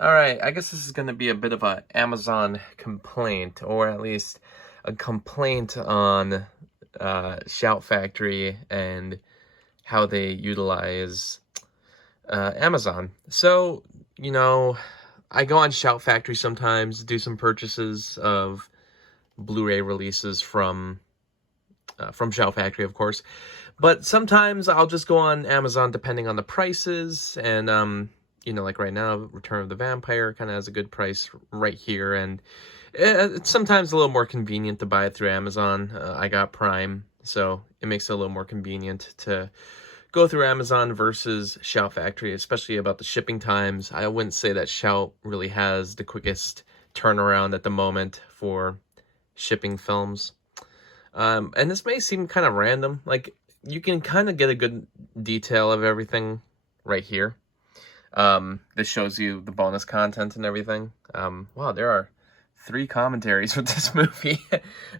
All right, I guess this is going to be a bit of a Amazon complaint, or at least a complaint on Shout Factory and how they utilize Amazon. So, you know, I go on Shout Factory sometimes, do some purchases of Blu-ray releases from Shout Factory, of course. But sometimes I'll just go on Amazon depending on the prices. And, like right now, Return of the Vampire kind of has a good price right here. And it's sometimes a little more convenient to buy it through Amazon. I got Prime, so it makes it a little more convenient to go through Amazon versus Shout Factory, especially about the shipping times. I wouldn't say that Shout really has the quickest turnaround at the moment for shipping films. And this may seem kind of random. Like, you can kind of get a good detail of everything right here. This shows you the bonus content and everything. Wow, there are 3 commentaries with this movie.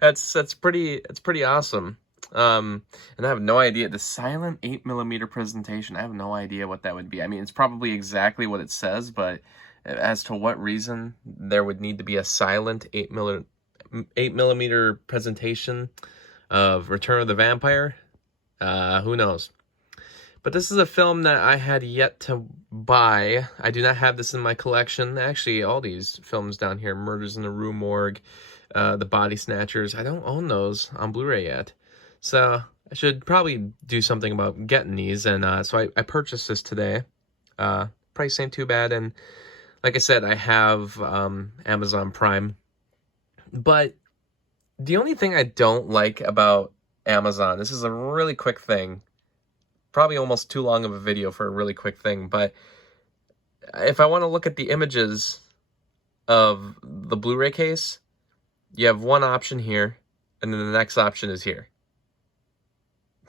That's pretty awesome. And I have no idea. The silent 8mm presentation, I have no idea what that would be. I mean, it's probably exactly what it says, but as to what reason there would need to be a silent 8mm presentation of Return of the Vampire, who knows? But this is a film that I had yet to buy. I do not have this in my collection. Actually, all these films down here, Murders in the Rue Morgue, The Body Snatchers, I don't own those on Blu-ray yet. So I should probably do something about getting these. And so I purchased this today. Price ain't too bad. And like I said, I have Amazon Prime. But the only thing I don't like about Amazon, this is a really quick thing, probably almost too long of a video for a really quick thing, but if I want to look at the images of the Blu-ray case, you have one option here, and then the next option is here.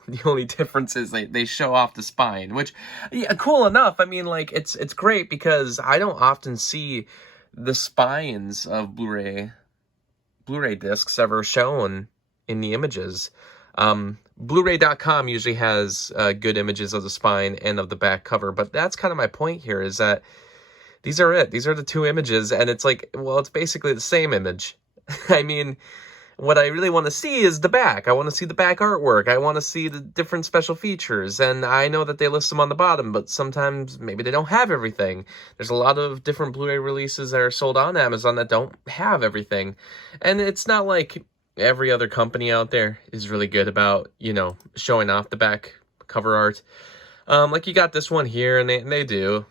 The only difference is they show off the spine, which, yeah, cool enough. I mean, like, it's great because I don't often see the spines of Blu-ray discs ever shown in the images. Blu-ray.com usually has good images of the spine and of the back cover, but that's kind of my point here, is that these are it. These are the 2 images, and it's like, well, it's basically the same image. I mean, what I really want to see is the back. I want to see the back artwork. I want to see the different special features, and I know that they list them on the bottom, but sometimes maybe they don't have everything. There's a lot of different Blu-ray releases that are sold on Amazon that don't have everything, and it's not like every other company out there is really good about, showing off the back cover art. Like, you got this one here, and they do.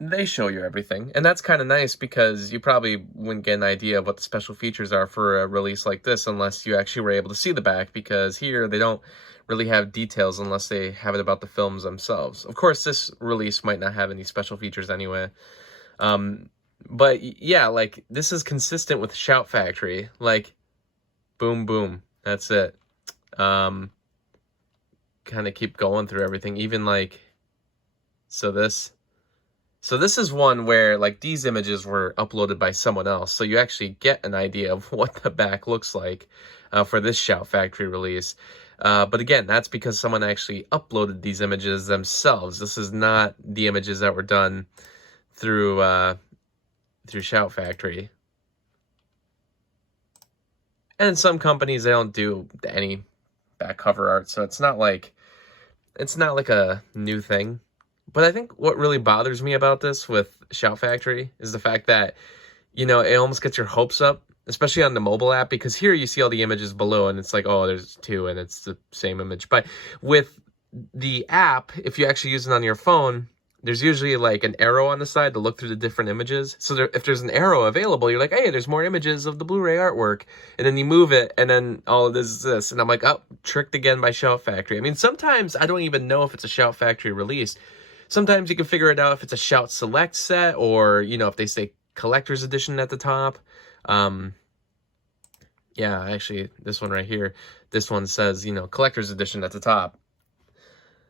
They show you everything, and that's kind of nice because you probably wouldn't get an idea of what the special features are for a release like this unless you actually were able to see the back, because here they don't really have details unless they have it about the films themselves. Of course, this release might not have any special features anyway. But yeah, like, this is consistent with Shout Factory. Like, boom, boom, that's it. Kind of keep going through everything, even like, so this is one where, like, these images were uploaded by someone else, so you actually get an idea of what the back looks like for this Shout Factory release. But again, that's because someone actually uploaded these images themselves. This is not the images that were done through Shout Factory. And some companies, they don't do any back cover art, so it's not like a new thing. But I think what really bothers me about this with Shout Factory is the fact that, it almost gets your hopes up, especially on the mobile app, because here you see all the images below and it's like, oh, there's 2 and it's the same image. But with the app, if you actually use it on your phone, there's usually like an arrow on the side to look through the different images. So if there's an arrow available, you're like, hey, there's more images of the Blu-ray artwork. And then you move it, and then all of this is this. And I'm like, oh, tricked again by Shout Factory. I mean, sometimes I don't even know if it's a Shout Factory release. Sometimes you can figure it out if it's a Shout Select set, or, if they say Collector's Edition at the top. Yeah, actually, this one right here, this one says, Collector's Edition at the top.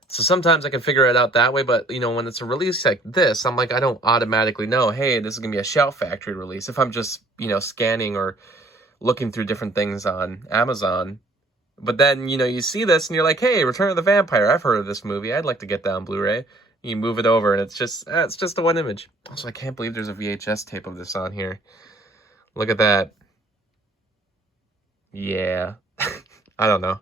So sometimes I can figure it out that way, but, when it's a release like this, I'm like, I don't automatically know, hey, this is going to be a Shout Factory release. If I'm just, scanning or looking through different things on Amazon. But then, you see this and you're like, hey, Return of the Vampire, I've heard of this movie. I'd like to get that on Blu-ray. You move it over, and it's just the one image. Also, I can't believe there's a VHS tape of this on here. Look at that. Yeah. I don't know.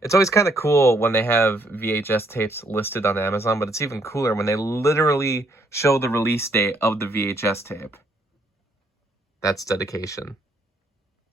It's always kind of cool when they have VHS tapes listed on Amazon, but it's even cooler when they literally show the release date of the VHS tape. That's dedication.